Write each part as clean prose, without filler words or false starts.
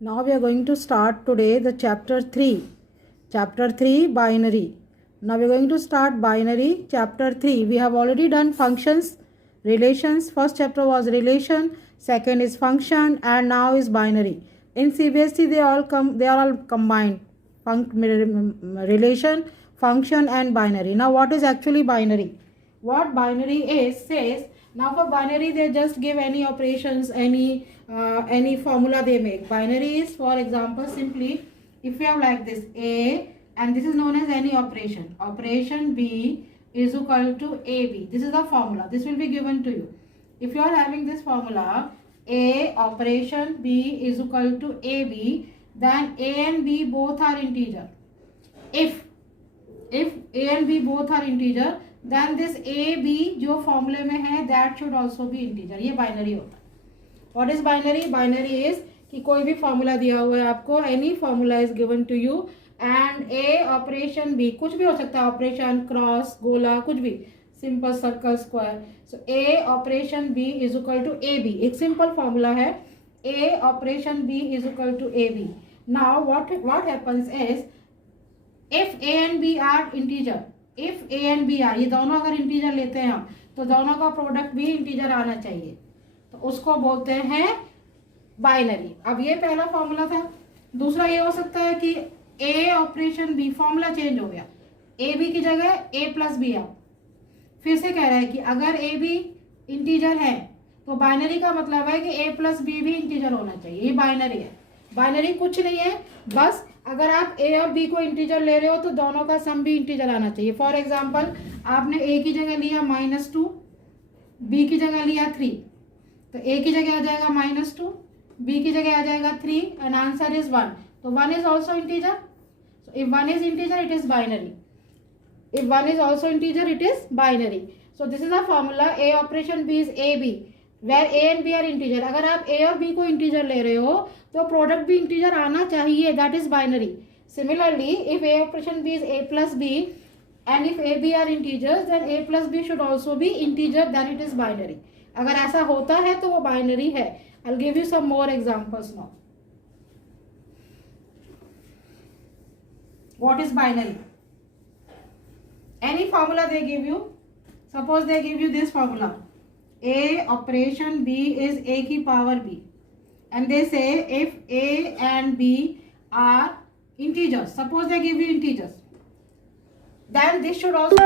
Now we are going to start today the chapter 3. Chapter 3 binary. Now we are going to start binary chapter 3. We have already done functions, relations. First chapter was relation, second is function, and now is binary. In CBSE they are all combined. Relation, function and binary. Now what is actually binary? What binary is says, now for binary they just give any operations, any formula they make. Binary is, for example, simply if you have like this a, and this is known as any operation. Operation b is equal to ab. This is the formula. This will be given to you. If you are having this formula, a operation b is equal to ab, then a and b both are integer. If a and b both are integer, then this a b जो फॉर्मूले में है that should also be integer. ये binary होता है. What is binary? Binary is कि कोई भी फॉर्मूला दिया हुआ है आपको, any formula is given to you and a operation b, कुछ भी हो सकता है, ऑपरेशन क्रॉस गोला कुछ भी, simple circle square. So a operation b is equal to A B. एक सिंपल फॉर्मूला है, a operation b is equal to A B. Now what happens is if a and b are integer, if a and b are, ये दोनों अगर integer लेते हैं हम, तो दोनों का प्रोडक्ट भी इंटीजर आना चाहिए, तो उसको बोलते हैं बाइनरी. अब ये पहला फॉर्मूला था. दूसरा ये हो सकता है कि a operation b, formula change हो गया, a b की जगह a प्लस बी आ. फिर से कह रहा है कि अगर a b इंटीजर है तो बाइनरी का मतलब है कि a प्लस बी भी इंटीजर होना चाहिए. ये बाइनरी है. बाइनरी कुछ नहीं है, बस अगर आप a और b को इंटीजर ले रहे हो तो दोनों का सम भी इंटीजर आना चाहिए. फॉर एग्जांपल आपने a की जगह लिया -2, b की जगह लिया 3, तो a की जगह आ जाएगा -2, b की जगह आ जाएगा 3 एंड आंसर इज 1. तो 1 is also integer. So if 1 is integer it is binary. If 1 is also integer, it is binary. So this is the formula. A operation B is AB, where A and B are integer. अगर आप A और B को integer ले रहे हो तो product भी integer आना चाहिए. That is binary. Similarly, if A operation B is A plus B, and if A B are integers, then A plus B should also be integer. Then it is binary. अगर ऐसा होता है तो वो binary है. I'll give you some more examples now. What is binary? Any formula they give you, suppose they give you this formula, a operation b is a की power b, and they say if a and b are integers, suppose they give you integers, then this should also,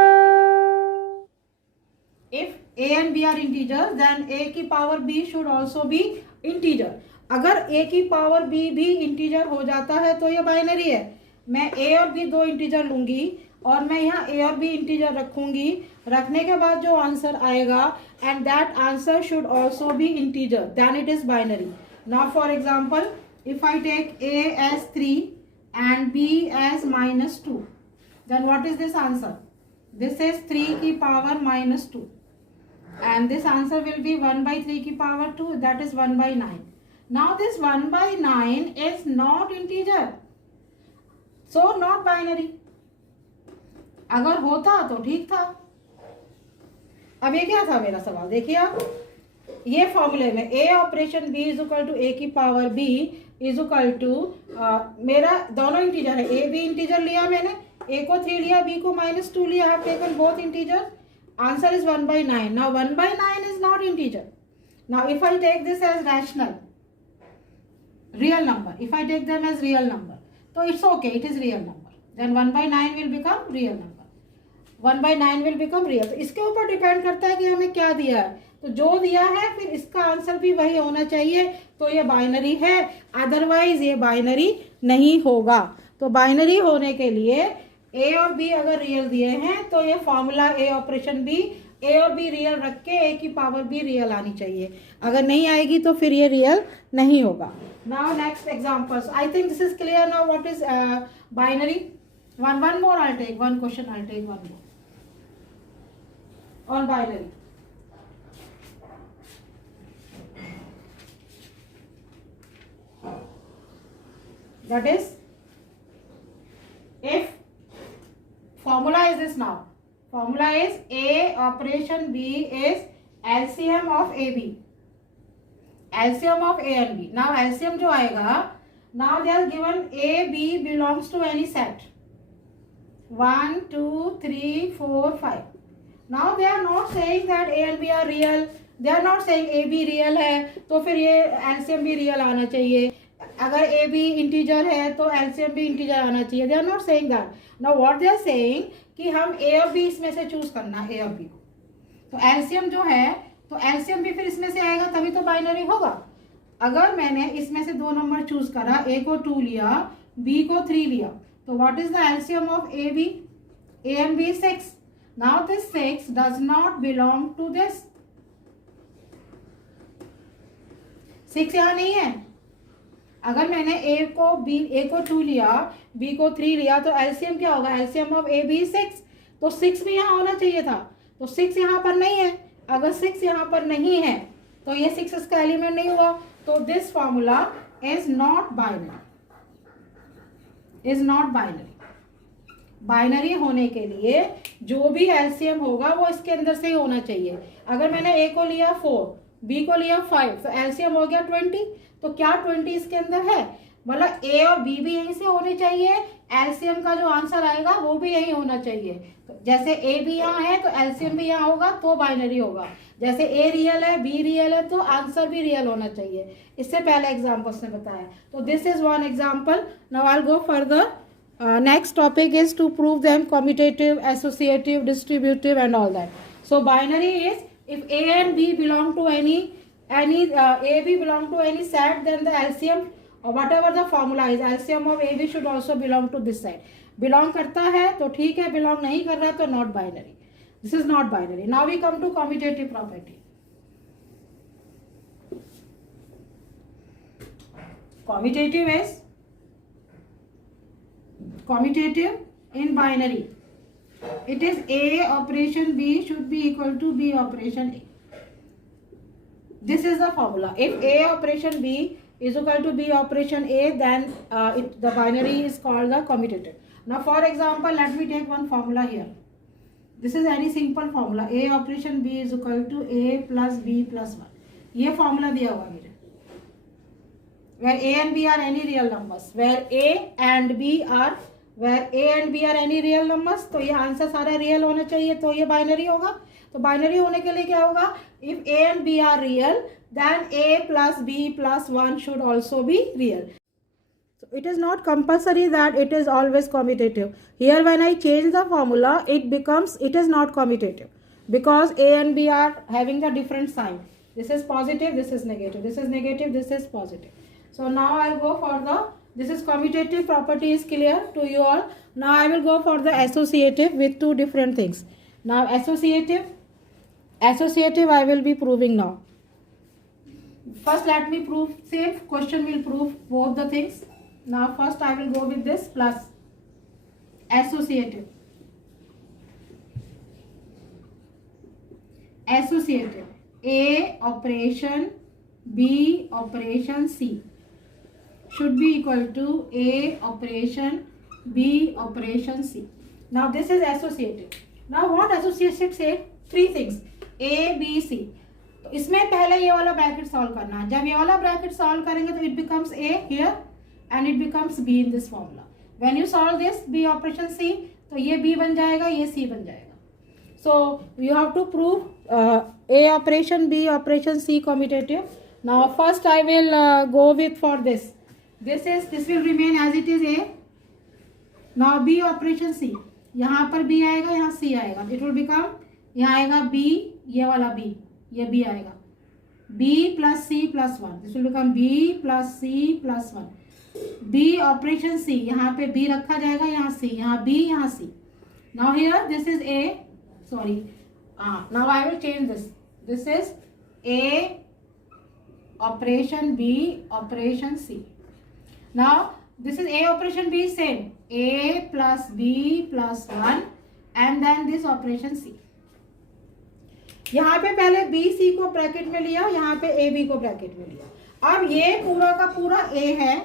if a and b are integers, then a की power b should also be integer. अगर a की power b भी integer हो जाता है तो ये binary है. मैं a और b दो इंटीजर लूंगी और मैं यहाँ a और b इंटीजर रखूंगी. रखने के बाद जो आंसर आएगा and that answer should also be integer, then it is binary. Now for example if I take a as 3 and b as -2, then what is this answer? This is 3 की power -2 and this answer will be 1 by 3 की power 2, that is 1 by 9. Now this 1 by 9 is not integer, so not binary. अगर होता तो ठीक था. अब ये क्या था मेरा सवाल, देखिए आप, ये फॉर्मूले में a operation b is equal to a की power b is equal to, मेरा दोनों इंटीजर है. a b इंटीजर लिया मैंने, a को 3 लिया, b को -2 लिया. I have taken both integer. Answer is 1 by 9. Now 1 by 9 is not integer. Now if I take this as rational real number, if I take them as real number, तो it's okay, it is real number. Then 1 by 9 will become real number. 1 by 9 will become real. तो इसके ऊपर depend करता है कि हमें क्या दिया है. तो जो दिया है फिर इसका आंसर भी वही होना चाहिए, तो ये बाइनरी है. अदरवाइज ये बाइनरी नहीं होगा. तो बाइनरी होने के लिए a और b अगर रियल दिए हैं तो ये formula a operation b, a और b रियल रख के a की पावर b रियल आनी चाहिए. अगर नहीं आएगी तो फिर ये रियल नहीं होगा. Now next examples. I think this is clear now what is binary. One more I'll take, one question I'll take, one more on binary. That is, if formula is this now, formula is a operation b is LCM of ab, LCM of a and b. Now LCM जो आएगा Now they are given A, B belongs to any set. 1, 2, 3, 4, 5. Now they are not saying that A and B are real. They are not saying A, B real है तो फिर ये LCM भी real आना चाहिए. अगर A, B इंटीजर है तो LCM भी इंटीजर आना चाहिए. They are not saying that. Now what they are saying कि हम A और B इसमें से चूज करना A और B को. तो LCM जो है तो LCM भी फिर इसमें से आएगा तभी तो बाइनरी होगा. अगर मैंने इसमें से दो नंबर चूज करा, A को 2 लिया, B को 3 लिया, तो what is the LCM of A, B? A and B is 6. Now this 6 does not belong to this. 6 यहाँ नहीं है. अगर मैंने A को 2 लिया, B को 3 लिया, तो एलसीएम क्या होगा? LCM of A, B is 6. तो 6 भी यहाँ होना चाहिए था. तो 6 यहाँ पर नहीं है. अगर 6 यहाँ पर नहीं है तो ये 6 इसका एलिमेंट नहीं हुआ. तो this formula is not binary. Is not binary. Binary होने के लिए जो भी एलसीएम होगा वो इसके अंदर से ही होना चाहिए. अगर मैंने A को लिया 4, B को लिया 5, तो एलसीएम हो गया 20. तो क्या 20 इसके अंदर है? मतलब A और B भी यहीं से होने चाहिए. एलसीएम का जो आंसर आएगा वो भी यही होना चाहिए. तो जैसे A भी यहाँ है तो एलसीएम भी यहाँ होगा तो बाइनरी होगा. जैसे A रियल है, B रियल है, तो आंसर भी रियल होना चाहिए. इससे पहले एग्जाम्पल्स ने बताया. तो this is one example. Now I will go further. Next topic is to prove them commutative, associative, distributive and all that. So binary is if A and B belong to any A, B belong to any set, then the LCM or whatever the formula is, LCM of A, B should also belong to this set. Belong करता है तो ठीक है, belong नहीं कर रहा तो not binary. This is not binary. Now we come to commutative property. Commutative in binary. It is A operation B should be equal to B operation A. This is the formula. If A operation B is equal to B operation A, then the binary is called the commutative. Now for example, let me take one formula here. This is very simple formula. A operation B is equal to A plus B plus 1. ये formula दिया हुआ मेरे. Where A and B are any real numbers. Where A and B are any real numbers, तो ये answer सारा real होना चाहिए तो ये बाइनरी होगा. तो बाइनरी होने के लिए क्या होगा? If A and B are real, then A plus B plus 1 should also be real. So it is not compulsory that it is always commutative. Here when I change the formula, it is not commutative because A and B are having the different sign. This is positive, this is negative, this is negative, this is positive. So now I will go for this is commutative property is clear to you all. Now I will go for the associative with two different things. Now associative I will be proving now. First let me prove, same question will prove both the things. Now first I will go with this plus associative. A operation B operation C should be equal to A operation B operation C. Now this is associative. Now what associative say? Three things A B C. तो इसमें पहले ये वाला bracket solve करना है. जब ये वाला ब्रैकेट सॉल्व करेंगे तो it becomes A here and it becomes B in this formula. When you solve this B operation C, तो ये B बन जाएगा, ये C बन जाएगा. So you have to prove A operation B operation C commutative. Now first I will go with for this. This will remain as it is A. Now B operation C. यहाँ पर B आएगा, यहाँ C आएगा. It will become यहाँ आएगा B, ये वाला B, ये B आएगा. B plus C plus 1. This will become B plus C plus 1. B operation C. यहाँ पे B रखा जाएगा, यहाँ C, यहाँ B, यहाँ C. Now here this is A. Sorry. Now I will change this. This is A operation B operation C. Now this is A operation B same. A plus B plus 1 and then this operation C. यहाँ पे पहले B C को bracket में लिया, यहाँ पे A B को bracket में लिया. अब ये पूरा का पूरा A है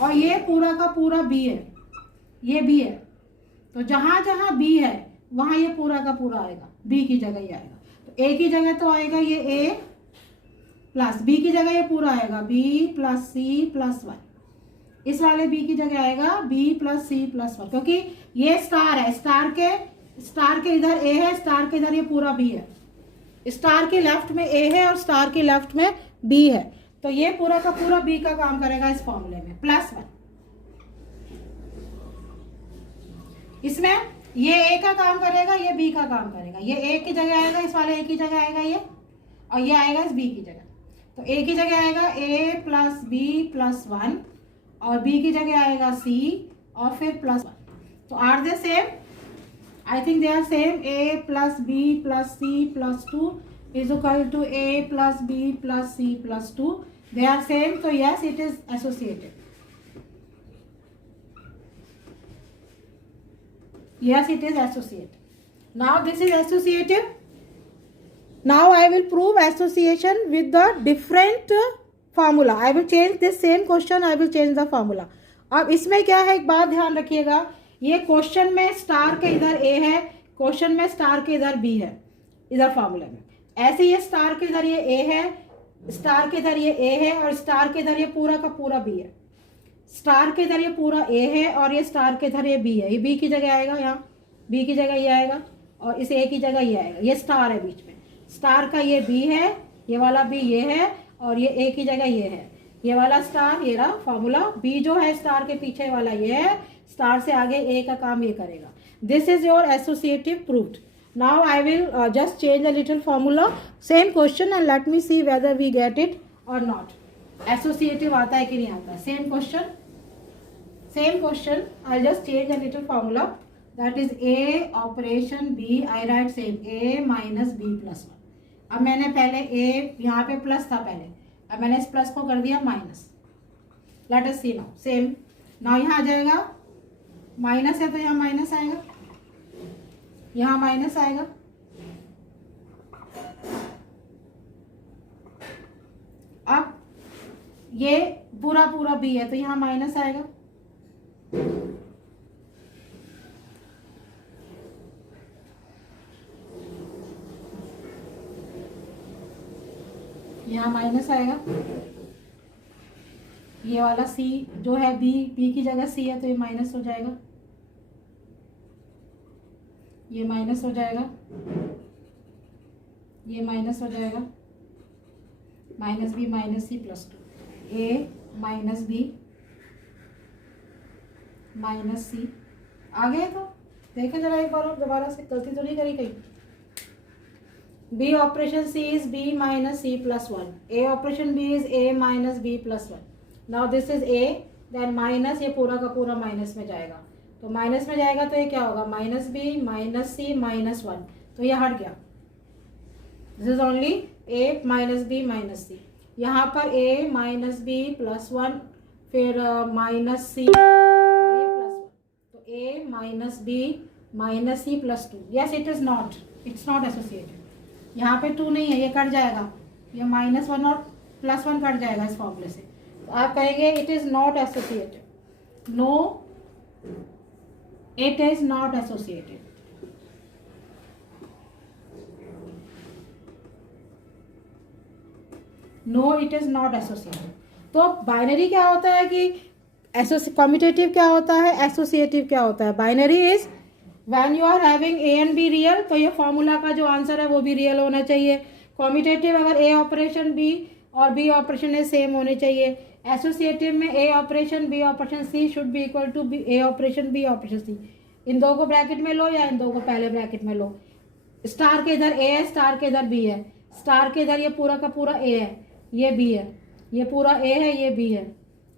और ये पूरा का पूरा B है, ये B है. तो जहाँ जहाँ B है वहाँ ये पूरा का पूरा आएगा, B की जगह ही आएगा. तो A की जगह तो आएगा ये A प्लस B की जगह ये पूरा आएगा B प्लस C प्लस 1. इस वाले बी की जगह आएगा B plus C plus one, क्योंकि ये स्टार है, स्टार के इधर ए है, स्टार के इधर ये पूरा बी है, स्टार के लेफ्ट में ए है और स्टार के लेफ्ट में बी है, तो ये पूरा का पूरा बी का काम करेगा इस फॉर्मूले में प्लस वन। इसमें ये ए का काम करेगा, ये बी का काम करेगा, ये ए की जगह आएगा, इस वाले ए की जगह आएगा ये, और ये आएगा इस बी की जगह। तो ए की जगह आएगा A plus B plus one, और बी की जगह आएगा सी और फिर प्लस वन। तो are they same? I think they are same. A plus B plus C plus two is equal to A plus B plus C plus two. They are same, तो yes it is associated. Yes, it is associative. Now this is associative. Now I will prove association with the different formula. I will change this same question. I will change the formula. अब इसमें क्या है, एक बात ध्यान रखिएगा, ये question में स्टार के इधर ए है, क्वेश्चन में स्टार के इधर बी है, इधर फॉर्मूले में। ऐसे ये स्टार के इधर ये ए है, स्टार के इधर ये ए है, और स्टार के इधर ये पूरा का पूरा बी है। स्टार के इधर ये पूरा ए है और ये स्टार के इधर ये बी है। ये बी की जगह आएगा, यहाँ बी की जगह ये आएगा, और इस ए की जगह ये आएगा। ये स्टार है बीच में, स्टार का ये बी है, ये वाला बी ये है, और ये ए की जगह ये है, ये वाला स्टार। ये रहा फॉर्मूला, बी जो है स्टार के पीछे वाला ये है, स्टार से आगे ए का काम ये करेगा। This is your associative proved. Now I will just change a little formula, same question, and let me see whether we get it or not. Associative आता है कि नहीं आता, same question, same question. I'll just change a little formula, that is a operation b, I write same a minus b plus 1। अब मैंने पहले a यहाँ पे प्लस था पहले, अब मैंने इस प्लस को कर दिया माइनस। लेट अस सी नाउ, सेम नाउ यहाँ आ जाएगा, माइनस है तो यहाँ माइनस आएगा, यहाँ माइनस आएगा, अब ये पूरा पूरा b है तो यहाँ माइनस आएगा, यहाँ माइनस आएगा। ये वाला सी जो है बी की जगह सी है तो ये माइनस हो जाएगा, ये माइनस हो जाएगा, ये माइनस हो जाएगा, minus b minus C plus two, a minus b minus c. आ गए? तो देखें जरा एक बार और, दोबारा से गलती तो नहीं करी कहीं। B operation C is B minus C plus one, A operation B is A minus B plus one. Now this is A, then minus, ये पूरा का पूरा माइनस में जाएगा, तो माइनस में जाएगा तो ये क्या होगा, minus b minus c minus one, तो ये हट गया। This is only a minus b minus c. यहाँ पर a minus B plus one, फिर minus c, a minus b minus C plus two. Yes it is not, it's not associated. यहाँ पे two नहीं है, ये कट जाएगा, ये माइनस वन और प्लस वन कट जाएगा इस फॉर्मूले से, तो आप कहेंगे it is not associated. No, it is not associated. No, it is not associated. तो बाइनरी क्या होता है कि कम्यूटेटिव क्या होता है, एसोसिएटिव क्या होता है। Binary is when you are having A and B real, तो ये फॉर्मूला का जो आंसर है वो भी रियल होना चाहिए। कम्यूटेटिव अगर ए ऑपरेशन बी और बी ऑपरेशन ए सेम होने चाहिए। एसोसिएटिव में a operation b operation c should be equal to B a operation b operation c. इन दो को ब्रैकेट में लो या इन दो को पहले ब्रैकेट में लो। स्टार के इधर ए है, स्टार के इधर बी है, स्टार के इधर ये पूरा का पूरा ए है, ये बी है, ये पूरा ए है, ये बी है,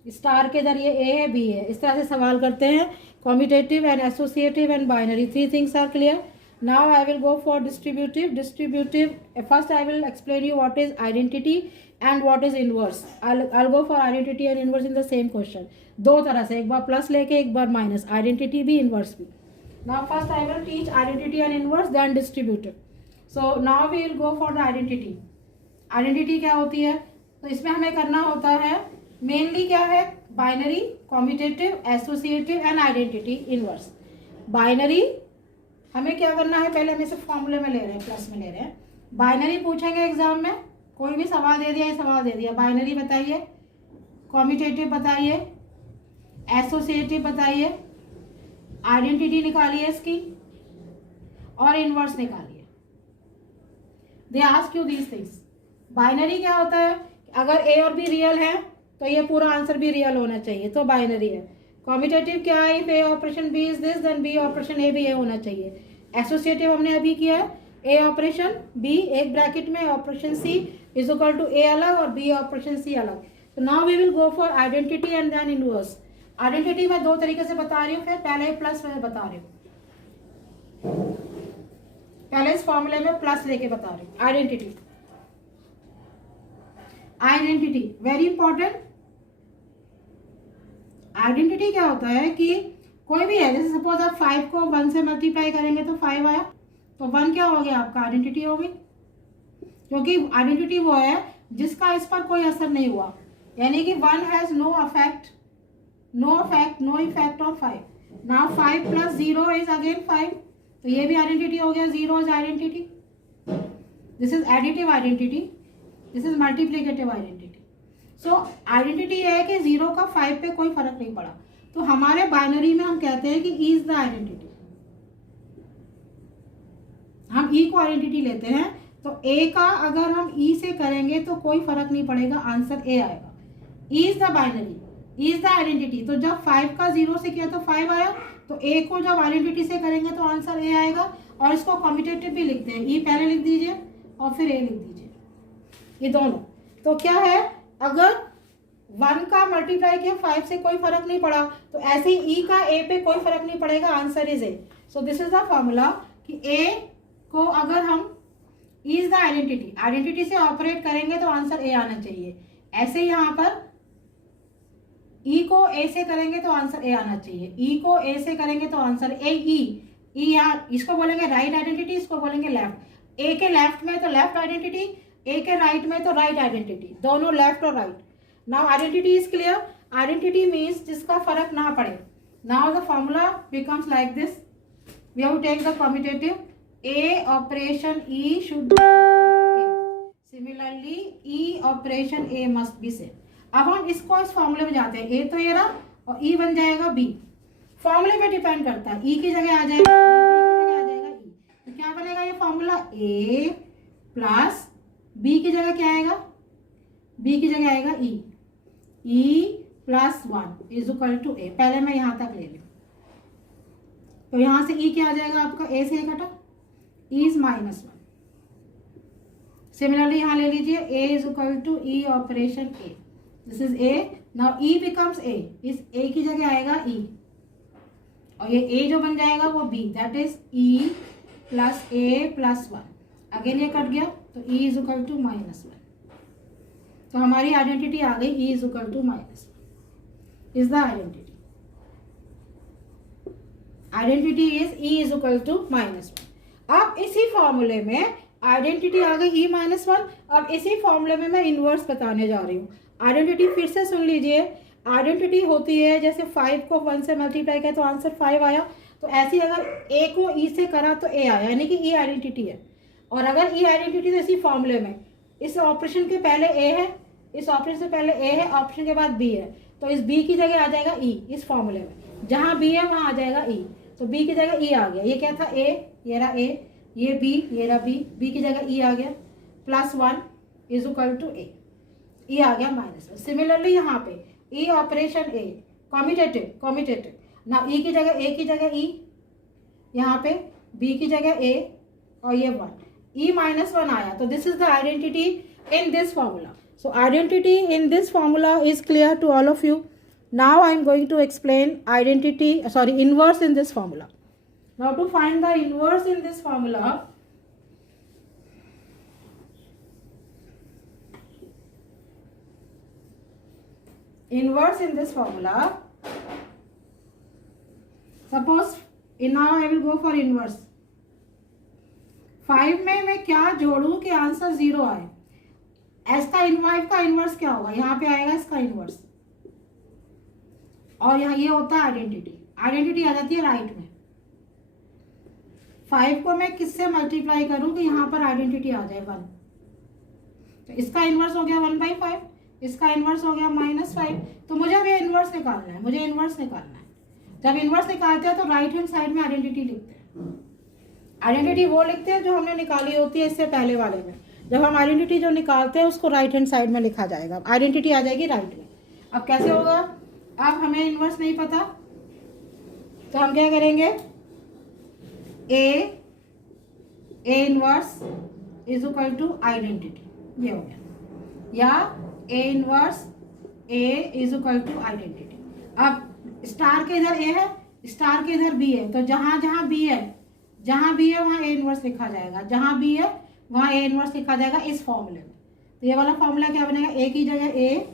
स्टार के इधर ये ए है बी है। इस तरह से सवाल करते हैं। Commutative and associative and binary, three things are clear. Now I will go for distributive. First I will explain you what is identity and what is inverse. I go for identity and inverse in the same question, दो तरह से, एक बार plus लेके एक बार minus, identity भी inverse भी। Now first I will teach identity and inverse, then distributive. So now we will go for the identity. Identity क्या होती है, तो इसमें हमें करना होता है मेनली क्या है, binary, commutative, associative and identity inverse. Binary हमें क्या करना है, पहले हम इसे फॉर्मूले में ले रहे हैं, प्लस में ले रहे हैं। बाइनरी पूछेंगे एग्जाम में, कोई भी सवाल दे दिया, ये सवाल दे दिया, बाइनरी बताइए, कम्यूटेटिव बताइए, एसोसिएटिव बताइए, आइडेंटिटी निकालिए इसकी और इनवर्स निकालिए। They ask you these things. Binary क्या होता है, अगर ए और बी रियल है तो ये पूरा आंसर भी रियल होना चाहिए, तो बाइनरी है। कॉम्यूटेटिव क्या है, if a operation B is this then b operation a भी ए होना चाहिए। एसोसिएटिव हमने अभी किया है, ए ऑपरेशन बी एक ब्रैकेट में operation C is equal to a अलग और बी ऑपरेशन सी अलग। तो now we will go for identity and then inverse. Identity मैं दो तरीके से बता रही हूँ, फिर पहले प्लस में बता रही हूँ, पहले इस फॉर्मूले में प्लस लेके बता रही हूँ। Identity, identity very important. Identity क्या होता है कि कोई भी है, जैसे सपोज आप 5 को 1 से मल्टीप्लाई करेंगे तो 5 आया, तो 1 क्या हो गया आपका, आइडेंटिटी हो गई। क्योंकि आइडेंटिटी वो है जिसका इस पर कोई असर नहीं हुआ, यानी कि 1 has no affect, no effect of 5। Now 5 plus 0 is again 5, तो ये भी आइडेंटिटी हो गया, 0 is identity. This is additive identity, this is multiplicative identity. So identity ये है कि 0 का 5 पे कोई फर्क नहीं पड़ा। तो हमारे बाइनरी में हम कहते हैं कि ई इज द आइडेंटिटी। हम ई को आइडेंटिटी लेते हैं, तो ए का अगर हम ई से करेंगे तो कोई फर्क नहीं पड़ेगा, आंसर ए आएगा। E is the binary, E is the identity. तो जब 5 का 0 से किया तो 5 आया, तो ए को जब आइडेंटिटी से करेंगे तो आंसर ए आएगा। और इसको कम्यूटेटिव भी लिखते हैं, ई पहले लिख दीजिए और फिर ए लिख दीजिए, ये दोनों। तो क्या है, अगर 1 का मल्टीप्लाई किया 5 से कोई फर्क नहीं पड़ा, तो ऐसे ही ई का ए पे कोई फर्क नहीं पड़ेगा, answer is a. So this is the formula कि ए को अगर हम E is the identity, identity से ऑपरेट करेंगे तो आंसर ए आना चाहिए। ऐसे यहाँ पर ई को ए से करेंगे तो आंसर ए आना चाहिए, ई को ए से करेंगे तो आंसर ए। ई यहाँ इसको बोलेंगे राइट आइडेंटिटी, इसको बोलेंगे लेफ्ट। ए के लेफ्ट में तो लेफ्ट आइडेंटिटी, ए के राइट में तो राइट आइडेंटिटी, दोनों लेफ्ट और right. Now identity is clear. Identity means जिसका फर्क ना पड़े। Now the formula becomes like this, we have to take the commutative, A operation E should be A, similarly E operation A must be same. अब हम इसको इस फॉर्मूले में जाते हैं, ए तो ये रहा और ई बन जाएगा बी। फॉर्मूले पे डिपेंड करता है, ई की जगह आ जाएगा बी, की जगह आ जाएगा ई। तो क्या बनेगा ये फॉर्मूला, ए प्लस बी की जगह क्या आएगा, बी की जगह आएगा e, e plus 1 is equal to a. पहले मैं यहां तक ले लूं, तो यहां से ई क्या आ जाएगा आपका, ए से कटा, ई इज -1। सिमिलरली यहां ले लीजिए, a is equal to e operation a, this is a. Now e becomes a, इस ए की जगह आएगा ई, और ये ए जो बन जाएगा वो B, that is E plus A plus 1। Again ये कट गया, तो ई इज इक्वल टू -1। तो हमारी आइडेंटिटी आ गई, E is equal to -1 is the identity. Identity is E is equal to -1। अब इसी फॉर्मूले में आइडेंटिटी आ गई ई -1। अब इसी फॉर्मूले में मैं इनवर्स बताने जा रही हूँ। आइडेंटिटी फिर से सुन लीजिए, आइडेंटिटी होती है जैसे 5 को 1 से मल्टीप्लाई किया तो आंसर 5 आया, तो ऐसी अगर ए को ई से करा तो ए आया, यानी कि ई आइडेंटिटी है। और अगर ई आइडेंटिटी तो इसी फॉर्मूले में, इस ऑपरेशन के पहले ए है, इस ऑपरेशन से पहले ए है, ऑप्शन के बाद बी है, तो इस बी की जगह आ जाएगा ई। इस फॉर्मूले में जहां बी है वहां आ जाएगा ई, तो बी की जगह ई आ गया। ये क्या था, ए, ये रहा ए, ये बी, ये रहा बी, बी की जगह ई आ गया, +1 इज इक्वल टू ए, ई आ गया -1। सिमिलरली यहाँ पे ई ऑपरेशन ए, कॉम्यूटेटिव ना, ई की जगह ए की जगह ई, यहाँ पे बी की जगह ए और ये 1, ई -1 आया। तो this is the identity in this formula. So identity in this formula is clear to all of you. Now I am going to explain inverse in this formula. Now to find the inverse in this formula, suppose now I will go for inverse. 5 में मैं क्या जोड़ूं कि answer 0 आए। S का inverse का inverse क्या होगा, यहाँ पे आएगा इसका इनवर्स, और यहाँ ये होता है आइडेंटिटी आ जाती है राइट में। 5 को मैं किससे मल्टीप्लाई करूं कि यहाँ पर आइडेंटिटी आ जाए 1, तो इसका इनवर्स हो गया 1/5, इसका इनवर्स हो गया -5। तो मुझे अब ये इनवर्स इनवर्स निकालना है, मुझे इनवर्स निकालना है। जब इनवर्स निकालते हैं तो राइट हैंड साइड में आइडेंटिटी लिखते हैं। आइडेंटिटी वो लिखते हैं जो हमने निकाली होती है इससे पहले वाले में। जब हम आइडेंटिटी जो निकालते हैं उसको राइट हैंड साइड में लिखा जाएगा, आइडेंटिटी आ जाएगी राइट में। अब कैसे होगा, अब हमें इनवर्स नहीं पता तो हम क्या करेंगे, A inverse is equal to identity, ये हो गया, या A inverse A is equal to identity. अब स्टार के इधर ए है, स्टार के इधर बी है, तो जहां जहां बी है वहां ए इनवर्स लिखा जाएगा, जहां बी है वहां ए इनवर्स लिखा जाएगा इस फॉर्मूले में। तो ये वाला फॉर्मूला क्या बनेगा, ए की जगह ए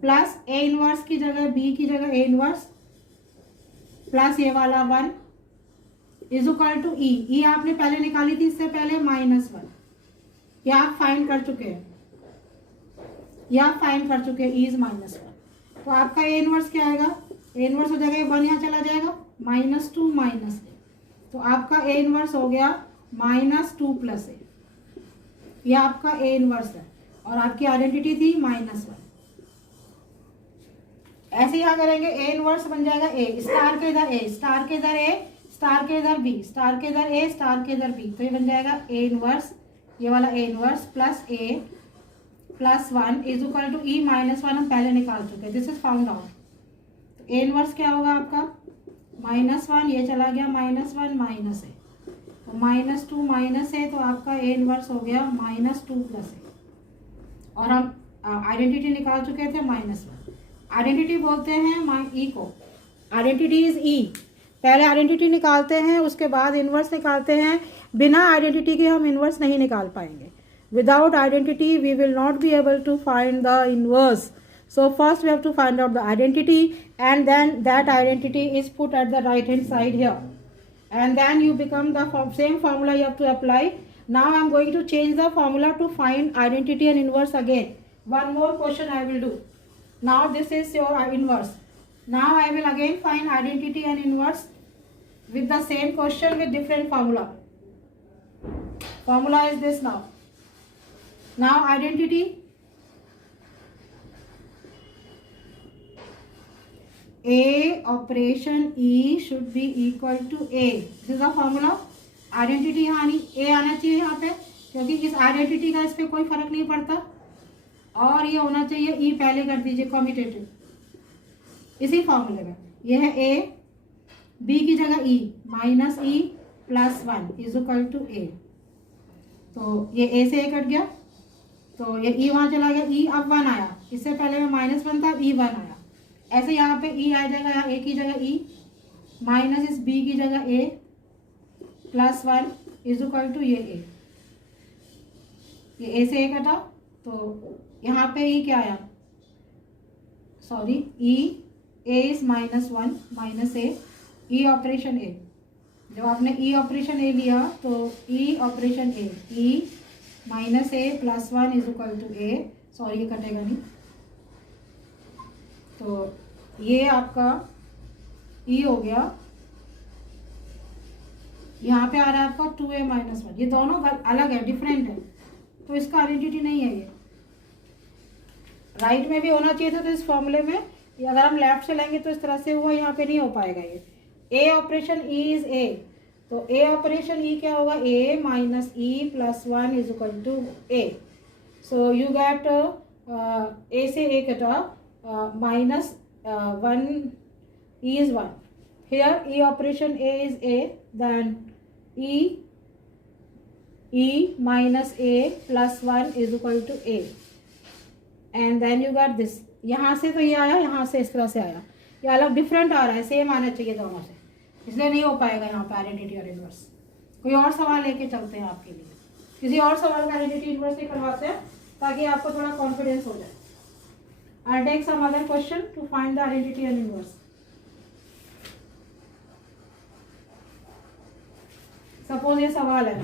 प्लस ए इनवर्स की जगह बी की जगह ए इनवर्स प्लस ये वाला 1 इज इक्वल टू ई आपने पहले निकाली थी इससे पहले -1, ये आप फाइंड कर चुके हैं, ई इज -1। तो आपका ए इनवर्स क्या आएगा, ए इनवर्स हो जाएगा 1 यहाँ चला जाएगा, -2 -a, तो आपका ए इनवर्स हो गया -2 + a, ये आपका ए इनवर्स है और आपकी आइडेंटिटी थी -1। ऐसे यहाँ करेंगे, ए इनवर्स बन जाएगा ए, स्टार के इधर ए, स्टार के इधर ए, स्टार के इधर बी, स्टार के इधर ए, स्टार के इधर बी, तो ये बन जाएगा ए इनवर्स, ये वाला a inverse plus A plus 1 is equal to e -1 हम पहले निकाल चुके हैं, दिस इज फाउंड आउट। तो ए इनवर्स क्या होगा आपका -1, ये चला गया -1 -a, तो -2 -a, तो आपका ए इनवर्स हो गया -2 + a, और हम आइडेंटिटी निकाल चुके थे -1। आइडेंटिटी बोलते हैं ई को, आइडेंटिटी इज ई, पहले आइडेंटिटी निकालते हैं उसके बाद इनवर्स निकालते हैं। बिना आइडेंटिटी के हम इनवर्स नहीं निकाल पाएंगे, without identity we will not be able to find the inverse. So first we have to find out the identity, and then that identity is put at the right hand side here, and then you become the same formula you have to apply. Now I am going to change the formula to find identity and inverse again. One more question I will do. Now this is your inverse. Now I will again find identity and inverse with the same question with different formula. Formula is this now. Now identity, A operation E should be equal to A. This is the formula. Identity यहाँ ए आना चाहिए यहाँ पे, क्योंकि इस identity का इस पर कोई फर्क नहीं पड़ता, और ये होना चाहिए ई पहले कर दीजिए कॉम्यूटेटिव, इसी फॉर्मूले में। ये है ए, बी की जगह ई -e + 1 इज इक्वल टू ए, तो ये ए से ए कट गया, तो ये ई वहाँ चला गया, ई अब 1 आया, इससे पहले में -1 था, ई 1 आया, ऐसे यहाँ पे ई आ जाएगा, यहाँ ए की जगह ई माइनस इस बी की जगह ए +1 इज इक्वल टू ये ए से ए कटा, तो यहाँ पे ई क्या आया, sorry a is -1 -a, e operation a, जब आपने ई ऑपरेशन ए लिया तो e operation a, e -a + 1 is equal to a, sorry ये कटेगा नहीं, तो ये आपका ई हो गया, यहाँ पे आ रहा है आपका 2a - 1, ये दोनों अलग है, डिफरेंट है, तो इसका आइडेंटिटी नहीं है। ये राइट में भी होना चाहिए था, तो इस फॉर्मूले में अगर हम लेफ्ट से लेंगे तो इस तरह से हुआ, यहाँ पे नहीं हो पाएगा। ये ए ऑपरेशन ई इज ए, तो ए ऑपरेशन ई क्या होगा, A -e + 1 is equal to A, so you get A से ए कटा -1 e is 1, here e operation a is a, then e -a + 1 is equal to a, and then you got this, यहाँ से तो ये आया, यहाँ से इस तरह से आया, ये अलग डिफरेंट आ रहा है, सेम आना चाहिए दोनों से, इसलिए नहीं हो पाएगा यहाँ पे आइडेंटिटी और इनवर्स। कोई और सवाल लेके चलते हैं आपके लिए, किसी और सवाल का आइडेंटिटी इनवर्स नहीं करवाते हैं ताकि आपको थोड़ा कॉन्फिडेंस हो जाए। I'll take some other question to find the identity and inverse. Suppose ये सवाल है,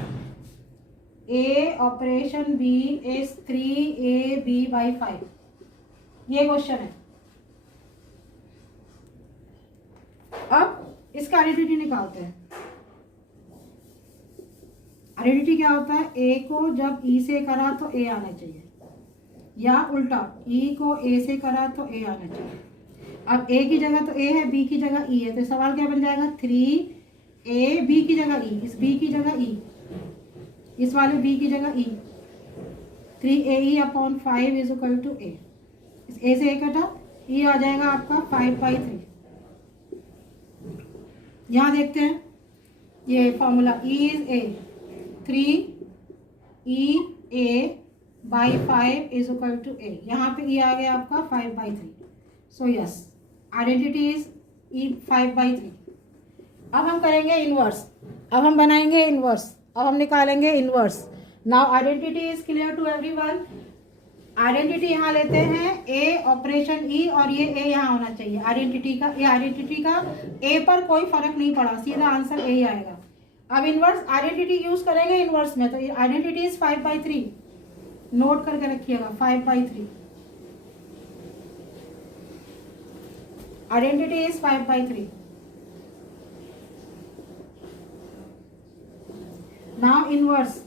A operation B is 3ab/5, ये क्वेश्चन है। अब इसका आइडेंटिटी निकालते हैं। आइडेंटिटी क्या होता है, ए को जब ई से करा तो ए आना चाहिए, या उल्टा ई को ए से करा तो ए आना चाहिए। अब ए की जगह तो ए है, बी की जगह ई है, तो सवाल क्या बन जाएगा 3a, बी की जगह ई, इस बी की जगह ई, इस वाले बी की जगह ई, 3ae/5 इज इक्वल टू ए। इस ए से ए कटा, ये आ जाएगा आपका 5/3। यहाँ देखते हैं ये formula E is a, 3e/5 is equal to a. यहाँ पे ये आ गया आपका 5/3। So yes, identity is E5/3। अब हम करेंगे इनवर्स, अब हम बनाएंगे इनवर्स, अब हम निकालेंगे inverse. Now identity is clear to everyone. Identity यहाँ लेते हैं ए ऑपरेशन ई, और ये ए यहाँ होना चाहिए आइडेंटिटी का। ये आइडेंटिटी का ए पर कोई फर्क नहीं पड़ा, सीधा आंसर ए ही आएगा। अब इनवर्स आइडेंटिटी यूज करेंगे इनवर्स में, तो आइडेंटिटी इज 5/3। नोट करके रखिएगा 5/3, identity is 5/3। Now inverse,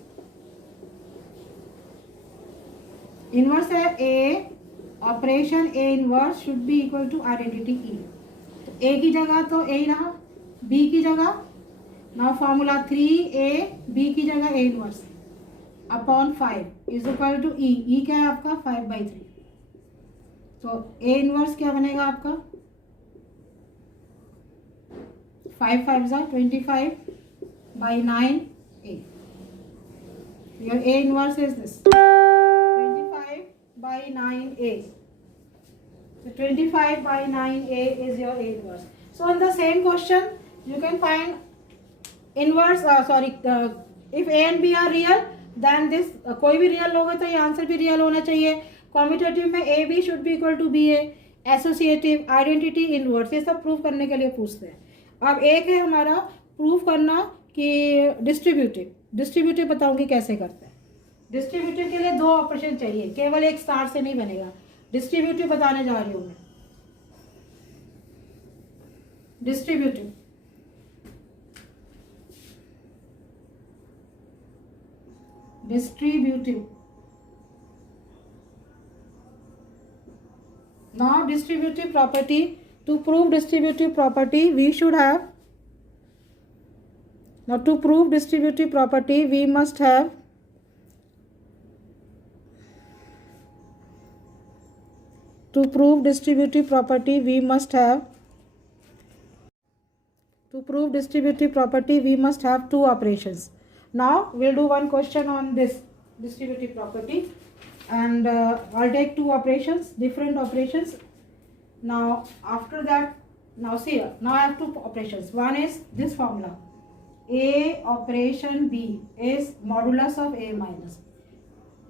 inverse है a operation a inverse should be equal to identity e. तो ए की जगह तो ए ही रहा, बी की जगह नाउ फॉर्मूला 3a, बी की जगह a inverse upon 5 is equal to e. E क्या है आपका 5/3। तो ए इनवर्स क्या बनेगा आपका 5×5 = 25/9a। Your A inverse is this 25/9a. So 25/9a is your A inverse. So in the same question you can find inverse if A and B are real then this कोई भी real होगा तो ये answer भी real होना चाहिए। Commutative में A B should be equal to B A, associative, identity, inverse, ये सब प्रूव करने के लिए पूछते हैं। अब एक है हमारा प्रूव करना कि डिस्ट्रीब्यूटिव, डिस्ट्रीब्यूटिव बताऊंगी कैसे करते हैं। डिस्ट्रीब्यूटिव के लिए 2 ऑपरेशन चाहिए, केवल एक स्टार से नहीं बनेगा। डिस्ट्रीब्यूटिव बताने जा रही हूँ मैं। Distributive now distributive property, to prove distributive property we should have, now to prove distributive property we must have to prove distributive property we must have 2 operations. Now we'll do one question on this distributive property, and I'll take 2 operations, different operations. Now after that, now see here, now I have 2 operations. One is this formula, A operation B is modulus of A minus।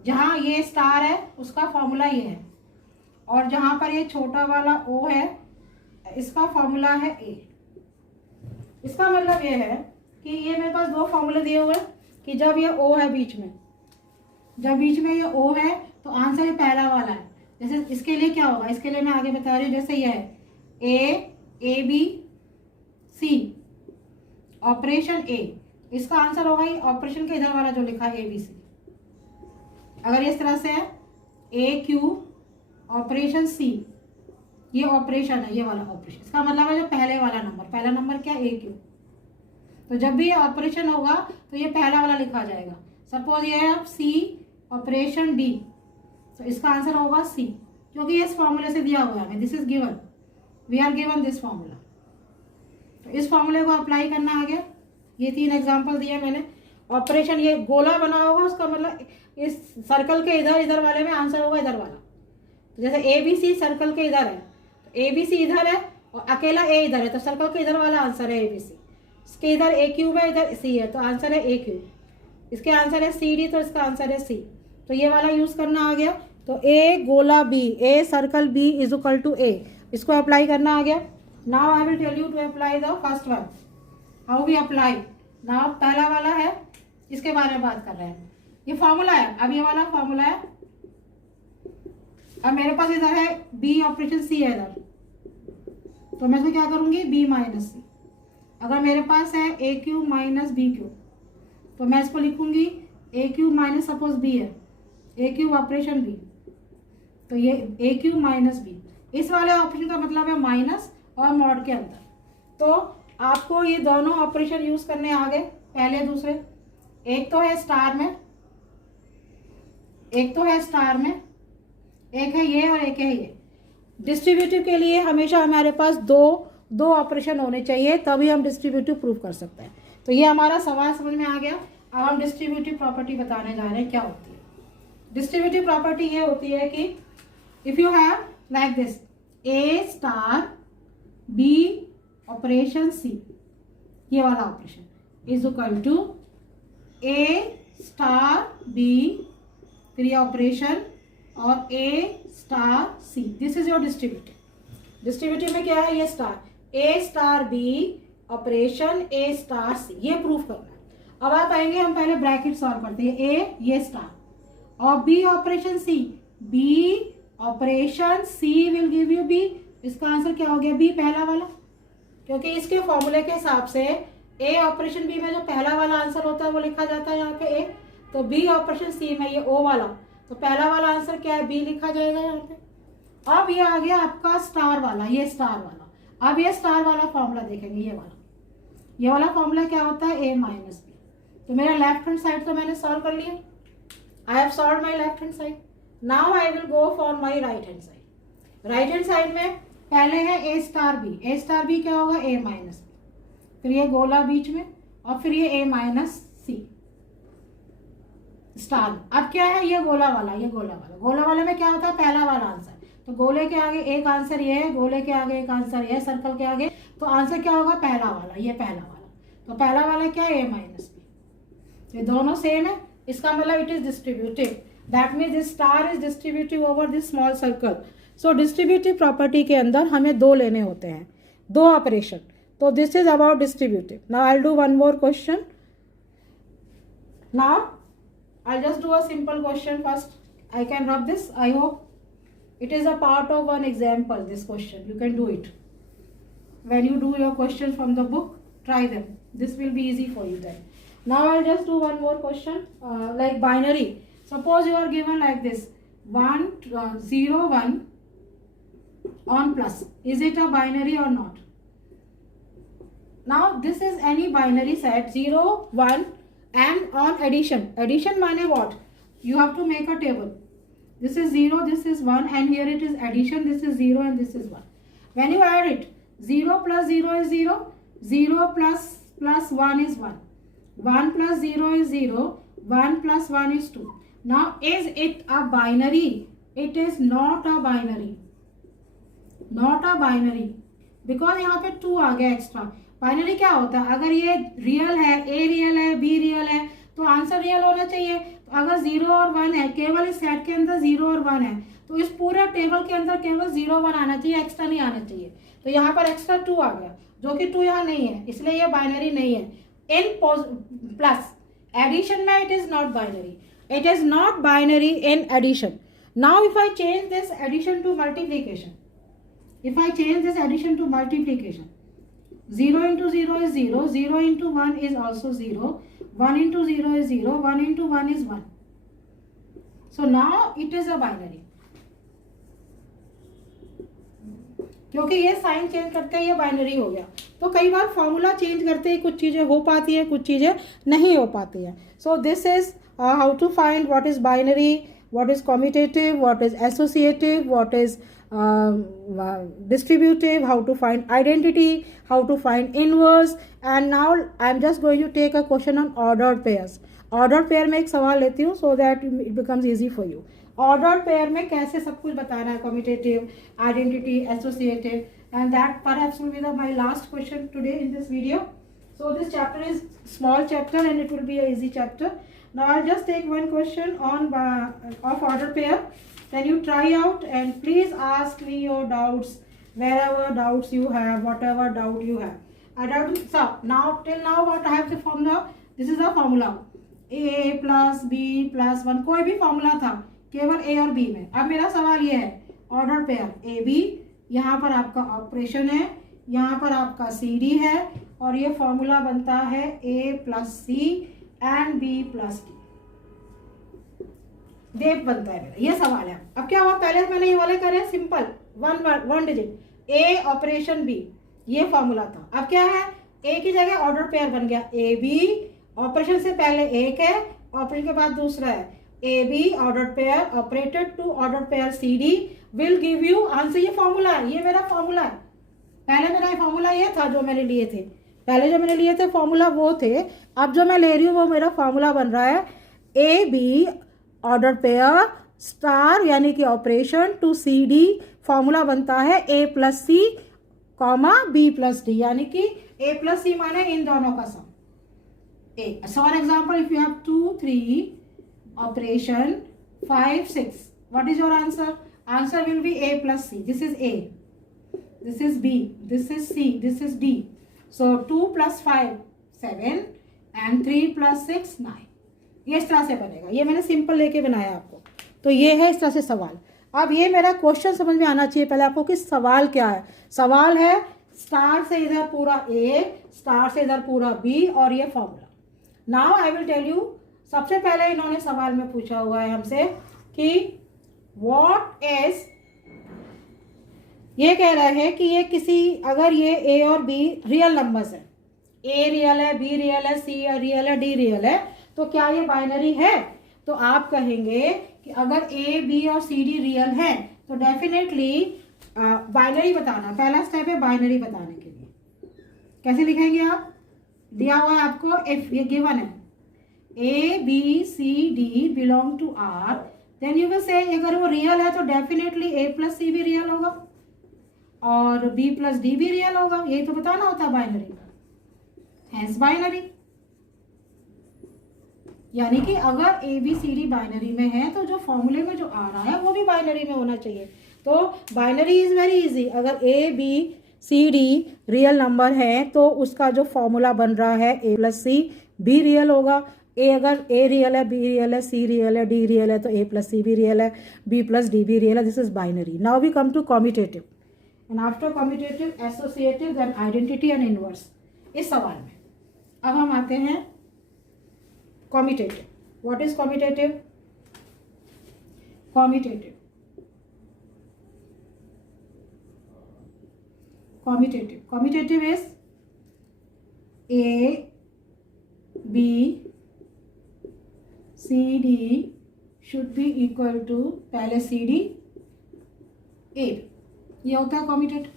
जहाँ ये star है उसका formula ये है, और जहाँ पर ये छोटा वाला O है इसका फॉर्मूला है A। इसका मतलब ये है कि ये मेरे पास 2 फॉर्मूले दिए हुए हैं कि जब ये O है बीच में, जब बीच में ये O है तो आंसर ये पहला वाला है। जैसे इसके लिए क्या होगा, इसके लिए मैं आगे बता रही हूँ। जैसे ये है A B C operation A, इसका आंसर होगा ये ऑपरेशन के इधर वाला जो लिखा है ABC। अगर इस तरह से है AQ ऑपरेशन C, ये ऑपरेशन है, ये वाला ऑपरेशन, इसका मतलब है जो पहले वाला नंबर, पहला नंबर क्या AQ। तो जब भी ये ऑपरेशन होगा तो ये पहला वाला लिखा जाएगा। सपोज ये है C ऑपरेशन D, तो इसका आंसर होगा C, क्योंकि ये इस फॉर्मूले से दिया हुआ है। This is given, we are given this formula. तो इस फॉर्मूले को अप्लाई करना आ गया। ये 3 एग्जांपल दिए मैंने। ऑपरेशन ये गोला बना होगा, उसका मतलब इस सर्कल के इधर वाले में आंसर होगा इधर वाला। तो जैसे ABC सर्कल के इधर है, तो ABC इधर है और अकेला A इधर है, तो सर्कल के इधर वाला आंसर है ABC। इसके इधर AQ है, इधर C है, तो आंसर है AQ। इसके आंसर है CD, तो इसका आंसर है C। तो ये वाला यूज करना आ गया। तो A गोला B, A circle B is equal to A, इसको अप्लाई करना आ गया। Now I will tell you to apply the first one, how we apply. Now पहला वाला है, इसके बारे में बात कर रहे हैं। ये फॉर्मूला है, अब ये वाला फॉर्मूला है। अब मेरे पास इधर है B ऑपरेशन C है इधर, तो मैं इसको क्या करूंगी B माइनस C। अगर मेरे पास है AQ माइनस BQ, तो मैं इसको लिखूंगी AQ माइनस, सपोज B है AQ ऑपरेशन B, तो ये AQ माइनस B। इस वाले ऑपरेशन का मतलब है माइनस और मॉड के अंदर। तो आपको ये दोनों ऑपरेशन यूज करने आ गए, पहले दूसरे। एक तो है स्टार में, एक है ये और एक है ये। डिस्ट्रीब्यूटिव के लिए हमेशा हमारे पास दो ऑपरेशन होने चाहिए, तभी हम डिस्ट्रीब्यूटिव प्रूव कर सकते हैं। तो ये हमारा सवाल समझ में आ गया। अब हम डिस्ट्रीब्यूटिव प्रॉपर्टी बताने जा रहे हैं क्या होती है। डिस्ट्रीब्यूटिव प्रॉपर्टी ये होती है कि if you have like this a star b operation c, ये वाला operation is equal to a star b, फिर ये ऑपरेशन और a star c. This is your distributive. Distributive में क्या है, ये star a star b operation a star c, ये प्रूफ करना है। अब आप आएंगे, हम पहले ब्रैकेट सॉल्व करते हैं। ए ये स्टार और B operation C, B operation C will give you B. इसका आंसर क्या हो गया, बी पहला वाला, क्योंकि इसके फॉर्मूले के हिसाब से ए ऑपरेशन बी में जो पहला वाला आंसर होता है वो लिखा जाता है यहाँ पे ए, तो बी ऑपरेशन सी में ये ओ वाला, तो पहला वाला आंसर क्या है, बी लिखा जाएगा यहाँ पे। अब ये आ गया आपका स्टार वाला, ये स्टार वाला। अब ये स्टार वाला फॉर्मूला देखेंगे, ये वाला फॉर्मूला क्या होता है, ए माइनस बी। तो मेरा लेफ्ट हैंड साइड तो मैंने सॉल्व कर लिया, I have solve my left hand side. Now I will go for my right hand side. Right hand side में पहले है ए स्टार बी, ए स्टार बी क्या होगा, ए माइनस बी, फिर ये गोला बीच में और फिर ये ए माइनस सी स्टार। अब क्या है, ये गोला वाला, ये गोला वाले में क्या होता है, पहला वाला आंसर। तो गोले के आगे एक आंसर ये है, गोले के आगे एक आंसर ये है, सर्कल के आगे, तो आंसर क्या होगा, पहला वाला, ये पहला वाला। तो पहला वाला क्या है, ए माइनस बी। ये दोनों सेम है, इसका मतलब it is distributive. That means this star is distributive over this small circle. So distributive property के अंदर हमें दो लेने होते हैं, दो ऑपरेशन। तो this is about distributive. Now I will do one more question. Now I'll just do a simple question first. I can rub this. I hope it is a part of one example. This question you can do it when you do your questions from the book. Try them. This will be easy for you then. Now I'll just do one more question, like binary. Suppose you are given like this 1 0 1 on plus. Is it a binary or not? Now this is any binary set 0 1 and on addition. Addition माने what? You have to make a table. This is 0, this is 1 and here it is addition. This is 0 and this is 1. When you add it, 0 plus 0 is 0, 0 plus 1 is 1, 1 plus 0 is 0, 1 plus 1 is 2. Now is it a binary? It is not a binary. Not a binary because यहाँ पे 2 आ गया extra. Binary क्या होता है, अगर ये real है, ए real है, बी रियल है, तो आंसर रियल होना चाहिए। तो अगर 0 और 1 है, केवल इस सेट के अंदर 0 और 1 है, तो इस पूरे टेबल के अंदर केवल 0 1 आना चाहिए, एक्स्ट्रा नहीं आना चाहिए। तो यहाँ पर एक्स्ट्रा 2 आ गया, जो कि 2 यहाँ नहीं है, इसलिए ये बाइनरी नहीं है। इन प्लस एडिशन में it is not binary, it is not binary in addition. Now if I change this addition to multiplication, if I change this addition to multiplication, 0 into 0 is 0, 0 into 1 is also 0, 1 into 0 is 0, 1 into 1 is 1. So now it is a binary. क्योंकि ये sign change करते हैं, ये binary हो गया। तो कई बार formula change करते हैं, कुछ चीज़ें हो पाती है, कुछ चीज़ें नहीं हो पाती है। So this is how to find what is binary, what is commutative, what is associative, what is distributive, how to find identity, how to find inverse. And now I am just going to take a question on ordered pairs. Ordered pair में एक सवाल लेती हूँ so that it becomes easy for you. Ordered pair में कैसे सब कुछ बताना है, commutative, identity, associative, and that perhaps will be my last question today in this video. So this chapter is small chapter and it will be a easy chapter. Now I'll just take one question on of ordered pair. Then you try out and please ask me your doubts, wherever doubts you have, whatever doubt you have. I doubt. So now till now what I have the formula. This is the formula. A plus B plus 1 कोई भी formula था, केवल A और B में। अब मेरा सवाल ये है, order pair A B, यहाँ पर आपका ऑपरेशन है, यहाँ पर आपका CD है और ये फॉर्मूला बनता है A plus C and B plus D। देव बनता है मेरा, ये सवाल है। अब क्या हुआ, पहले मैंने ये वाले करे सिंपल, वन डिजिट, ए ऑपरेशन बी, ये फॉर्मूला था। अब क्या है, ए की जगह ऑर्डर पेयर बन गया, ए बी, ऑपरेशन से पहले एक है, ऑपरेशन के बाद दूसरा है, A B order pair operated to order pair C D will give you answer. ये फॉर्मूला है, ये मेरा फॉर्मूला है। पहले मेरा फॉर्मूला ये था जो मैंने लिए थे, पहले जो मैंने लिए थे फॉर्मूला वो थे। अब जो मैं ले रही हूँ वो मेरा फॉर्मूला बन रहा है A B order pair star यानी कि operation to c d, formula बनता है a plus C comma B plus d, यानी कि ए प्लस सी माने इन दोनों का sum. A for example if you have 2 3 operation 5 6, what is your answer? Answer will be a plus c. This is a, this is B, this is C, this is D. So 2 plus 5 7 and 3 plus 6 9, ये इस तरह से बनेगा। ये मैंने simple लेके बनाया आपको। तो ये है इस तरह से सवाल। अब ये मेरा क्वेश्चन समझ में आना चाहिए पहले आपको कि सवाल क्या है। सवाल है स्टार से इधर पूरा A, स्टार से इधर पूरा B और ये formula. Now I will tell you, सबसे पहले इन्होंने सवाल में पूछा हुआ है हमसे कि व्हाट इज, ये कह रहे हैं कि ये किसी, अगर ये ए और बी रियल नंबर्स है, ए रियल है, बी रियल है, सी रियल है, डी रियल है, तो क्या ये बाइनरी है? तो आप कहेंगे कि अगर ए बी और सी डी रियल है तो डेफिनेटली बाइनरी बताना, पहला स्टेप है बाइनरी बताने के लिए। कैसे लिखेंगे आप? दिया हुआ है आपको, इफ ये गिवन है A B C D belong to R, then you will say अगर वो रियल है तो डेफिनेटली ए प्लस सी भी रियल होगा और बी प्लस डी भी रियल होगा। यही तो बताना होता है बाइनरी, हैंस बाइनरी। यानी कि अगर A B C D binary में है तो जो फॉर्मूले में जो आ रहा है वो भी बाइनरी में होना चाहिए। तो बाइनरी इज वेरी इजी। अगर A B C d real number है तो उसका जो फॉर्मूला बन रहा है a plus c b real होगा। ए अगर ए रियल है, बी रियल है, सी रियल है, डी रियल है तो ए प्लस सी भी रियल है, बी प्लस डी भी रियल है। This is binary. Now we come to commutative and after commutative associative then identity and inverse. इस सवाल में अब हम आते हैं commutative. What is commutative? Commutative commutative is A B C D should be equal to पहले C D A, ये होता है कॉम्यूटेटिव।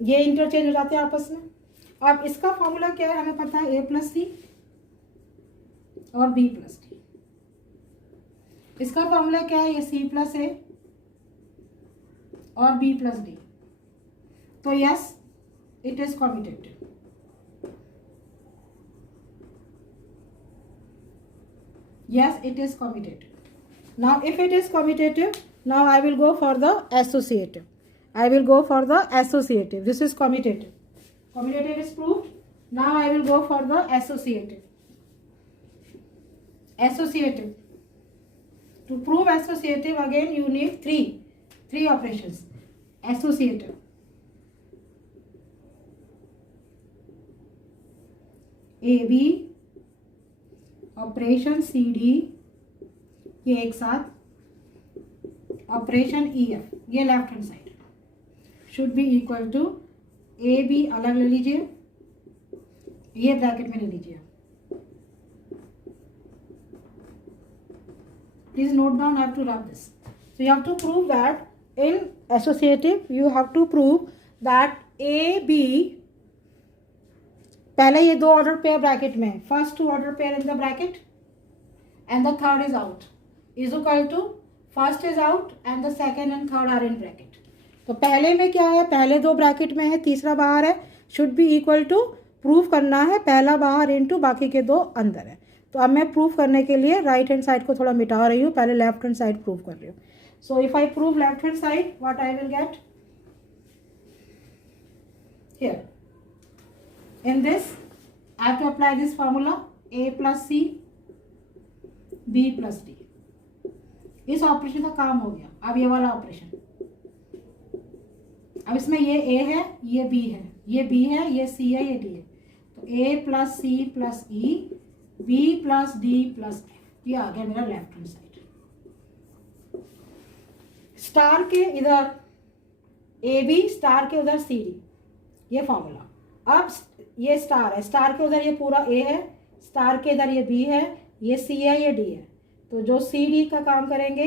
ये इंटरचेंज हो जाते हैं आपस में। अब इसका फॉर्मूला क्या है हमें पता है, ए प्लस सी और बी प्लस डी। इसका फॉर्मूला क्या है, ये सी प्लस ए और बी प्लस डी। तो yes it is commutative. Yes, it is commutative. Now, if it is commutative, now I will go for the associative. I will go for the associative. This is commutative. Commutative is proved. Now I will go for the associative. Associative. To prove associative, again you need three operations. Associative. AB operation C D, ये एक साथ operation E F, ये left hand side should be equal to A B अलग ले लीजिए, ये bracket में ले लीजिए। Please note down, have to rub this. So you have to prove that in associative you have to prove that A B, पहले ये दो ऑर्डर पेयर ब्रैकेट में, first two order pair in the bracket and the third is out is equal to first is out and the second and third are in bracket. तो पहले में क्या है, पहले दो ब्रैकेट में है, तीसरा बाहर है, should be equal to, proof करना है पहला बाहर इनटू बाकी के दो अंदर है। तो अब मैं प्रूफ करने के लिए राइट हैंड साइड को थोड़ा मिटा रही हूँ, पहले लेफ्ट हैंड साइड प्रूफ कर रही हूँ। So if I prove left hand side, what I will get here in this I have to apply this formula a plus c b plus d। इस ऑपरेशन का काम हो गया। अब ये वाला ऑपरेशन, अब इसमें ये a है, ये b है, ये b है, ये c है, ये d है। तो a plus c plus e, b plus d plus f, ये आ गया मेरा लेफ्ट हैंड साइड। स्टार के इधर ए बी, स्टार के उधर सी डी, ये फॉर्मूला। अब ये स्टार है, स्टार के उधर ये पूरा ए है, स्टार के इधर ये बी है, ये सी है, ये डी है। तो जो सी डी का काम करेंगे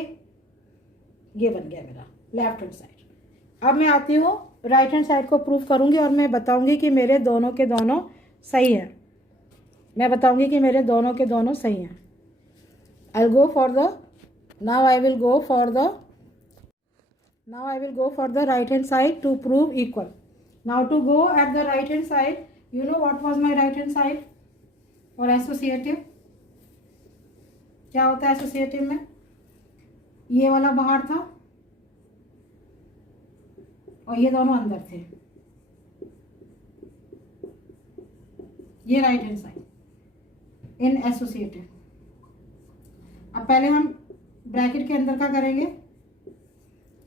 ये बन गया मेरा लेफ्ट हैंड साइड। अब मैं आती हूँ राइट हैंड साइड को प्रूव करूँगी और मैं बताऊँगी कि मेरे दोनों के दोनों सही हैं। मैं बताऊँगी कि मेरे दोनों के दोनों सही हैं। I go for the now I will go for the right hand side to prove equal. Now to go at the right hand side, you know what was my right hand side और associative. क्या होता है associative में? ये वाला बाहर था और ये दोनों अंदर थे, ये राइट हैंड साइड इन एसोसिएटिव। अब पहले हम ब्रैकेट के अंदर का करेंगे,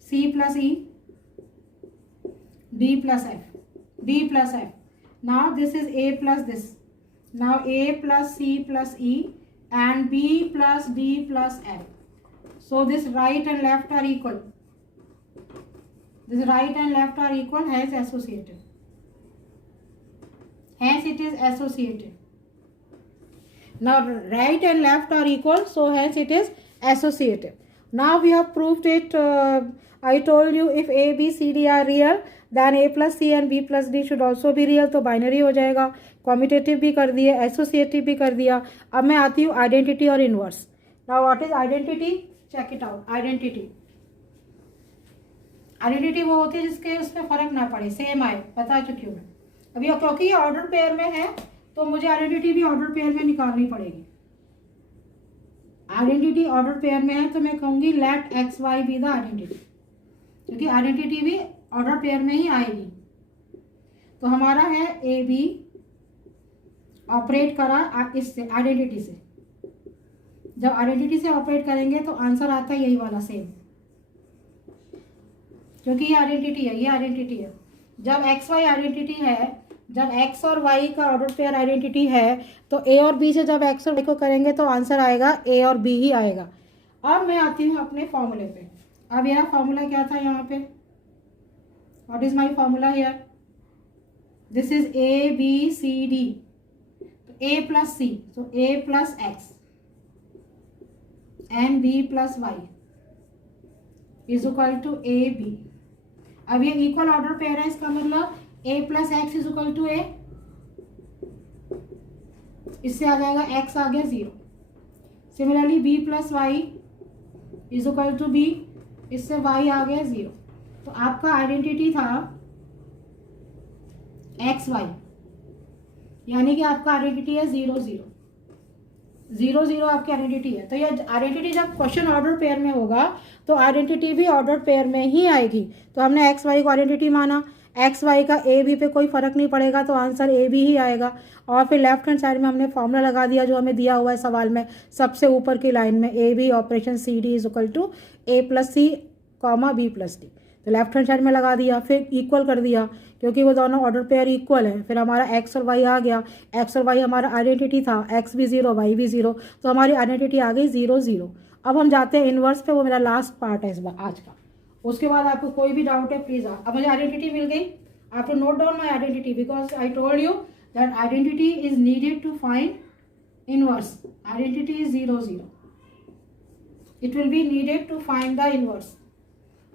C plus E D plus F. Now this is A plus this, now A plus C plus E and B plus D plus F. So this right and left are equal. This right and left are equal, hence associative. Hence it is associative. Now right and left are equal, so hence it is associative. Now we have proved it. I told you if A, B, C, D are real, then A plus C and B plus D should also be real. तो binary हो जाएगा। Commutative भी कर दिया, associative भी कर दिया। अब मैं आती हूँ आइडेंटिटी और inverse. Now what is identity? Check it out. Identity वो होती है जिसके उसमें फर्क ना पड़े, सेम आए, बता चुकी हूँ मैं अभी। क्योंकि ये ऑर्डर पेयर में है तो मुझे आइडेंटिटी भी ऑर्डर पेयर में निकालनी पड़ेगी। आइडेंटिटी ऑर्डर पेयर में है तो मैं कहूँगी let X Y be the identity, क्योंकि आइडेंटिटी भी ऑर्डर पेयर में ही आएगी। तो हमारा है ए बी ऑपरेट करा इससे, आइडेंटिटी से। जब आइडेंटिटी से ऑपरेट करेंगे तो आंसर आता है यही वाला सेम, क्योंकि ये आइडेंटिटी है, ये आइडेंटिटी है। जब एक्स वाई आइडेंटिटी है, जब एक्स और वाई का ऑर्डर पेयर आइडेंटिटी है, तो ए और बी से जब एक्स और वाई को करेंगे तो आंसर आएगा ए और बी ही आएगा। अब मैं आती हूँ अपने फॉर्मूले पे। अब यह फॉर्मूला क्या था यहाँ पे? What is my formula here? This is A B C d, तो a plus c, so a plus x and b plus y is equal to A b. अब ये इक्वल ऑर्डर पेयर है, इसका मतलब a plus x is equal to a. इससे आ जाएगा x आ गया 0। Similarly b plus y is equal to b, इससे y आ गया 0। तो आपका आइडेंटिटी था एक्स वाई, यानी कि आपका आइडेंटिटी है 0 0 0 0 आपकी आइडेंटिटी है। तो ये आइडेंटिटी जब क्वेश्चन ऑर्डर पेयर में होगा तो आइडेंटिटी भी ऑर्डर पेयर में ही आएगी। तो हमने एक्स वाई को आइडेंटिटी माना, एक्स वाई का ए बी पे कोई फर्क नहीं पड़ेगा तो आंसर ए बी ही आएगा। और फिर लेफ्ट हैंड साइड में हमने फॉर्मूला लगा दिया जो हमें दिया हुआ है सवाल में, सबसे ऊपर की लाइन में, A B operation C D is equal to A plus C comma B plus D. तो लेफ्ट हैंड साइड में लगा दिया, फिर इक्वल कर दिया क्योंकि वो दोनों ऑर्डर पेयर इक्वल है। फिर हमारा एक्स और वाई आ गया, एक्स और वाई हमारा आइडेंटिटी था, एक्स भी 0 वाई भी 0, तो हमारी आइडेंटिटी आ गई 0 0। अब हम जाते हैं इनवर्स पे, वो मेरा लास्ट पार्ट है इस बार आज का। उसके बाद आपको कोई भी डाउट है प्लीज अब मुझे आइडेंटिटी मिल गई। I have to note down my identity because I told you that identity is needed to find inverse. Identity is 0 0. It will be needed to find the inverse.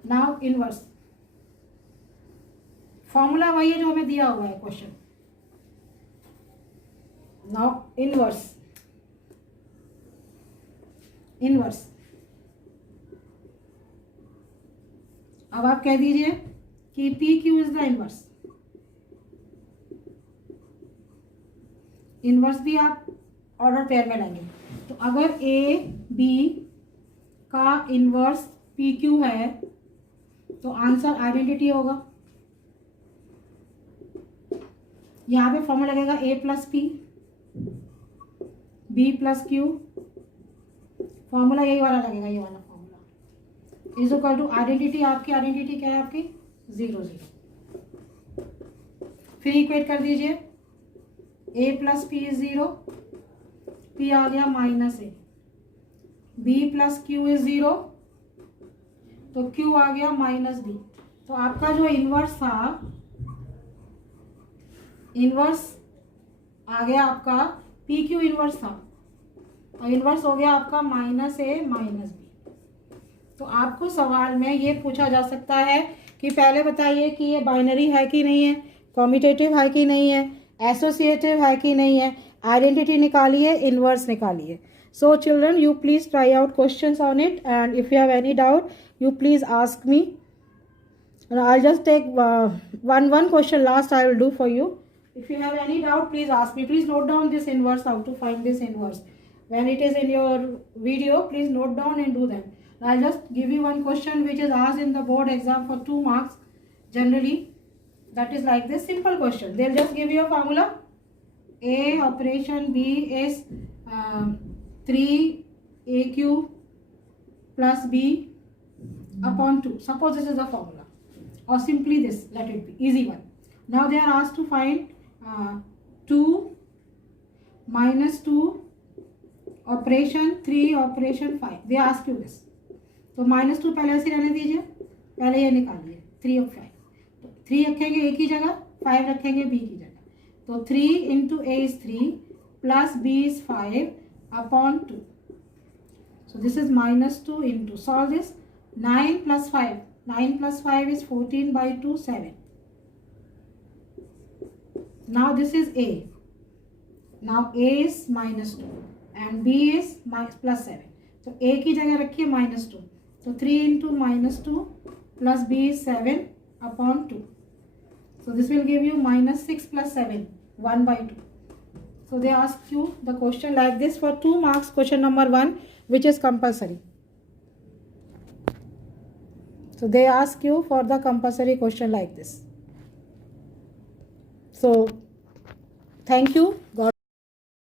Now inverse. Formula वही है जो हमें दिया हुआ है question. Now inverse. Inverse. अब आप कह दीजिए कि p q is the inverse. Inverse भी आप ऑर्डर पेयर में लेंगे, तो अगर ए बी का इनवर्स पी क्यू है तो आंसर आइडेंटिटी होगा। यहाँ पे फॉर्मूला लगेगा a plus p b plus q, formula यही वाला लगेगा, ये वाला formula is equal to identity. आपकी आइडेंटिटी क्या है? आपकी 0 0। फिर इक्वेट कर दीजिए, a plus P is 0, p आ गया minus A, b plus Q is 0, तो Q आ गया माइनस B। तो आपका जो इन्वर्स था, इन्वर्स आ गया आपका PQ इन्वर्स था, और इन्वर्स हो गया आपका माइनस A माइनस B। तो आपको सवाल में ये पूछा जा सकता है कि पहले बताइए कि ये बाइनरी है कि नहीं है, कॉम्यूटेटिव है कि नहीं है, एसोसिएटिव है कि नहीं है, आइडेंटिटी निकालिए, इन्वर्स निकालिए। So children, you please try out questions on it, and if you have any doubt, you please ask me. And I'll just take one question last I will do for you. If you have any doubt, please ask me. Please note down this inverse, how to find this inverse. When it is in your video, please note down and do them. I'll just give you one question which is asked in the board exam for 2 marks generally. That is like this simple question. They'll just give you a formula. A operation B is 3AQ plus B upon 2. Suppose this is the formula, or simply this, let it be easy one. Now they are asked to find 2 minus 2 operation 3 operation 5. They ask you this. तो minus 2 पहले ऐसे रहने दीजिए, पहले ये निकालिए 3 और 5. तो 3 रखेंगे ए की जगह, 5 रखेंगे बी की जगह. तो 3 into A is 3 plus B is 5 upon 2. So this is minus 2 into, solve this, 9 plus 5. 9 plus 5 is 14 by 2, 7. Now this is A. Now A is minus 2 and B is plus 7. So A की जगह रखिए minus 2. So 3 into minus 2 plus B is 7 upon 2. So this will give you minus 6 plus 7, 1 by 2. So they ask you the question like this for 2 marks, question number 1, which is compulsory. So they ask you for the compulsory question like this. So thank you. God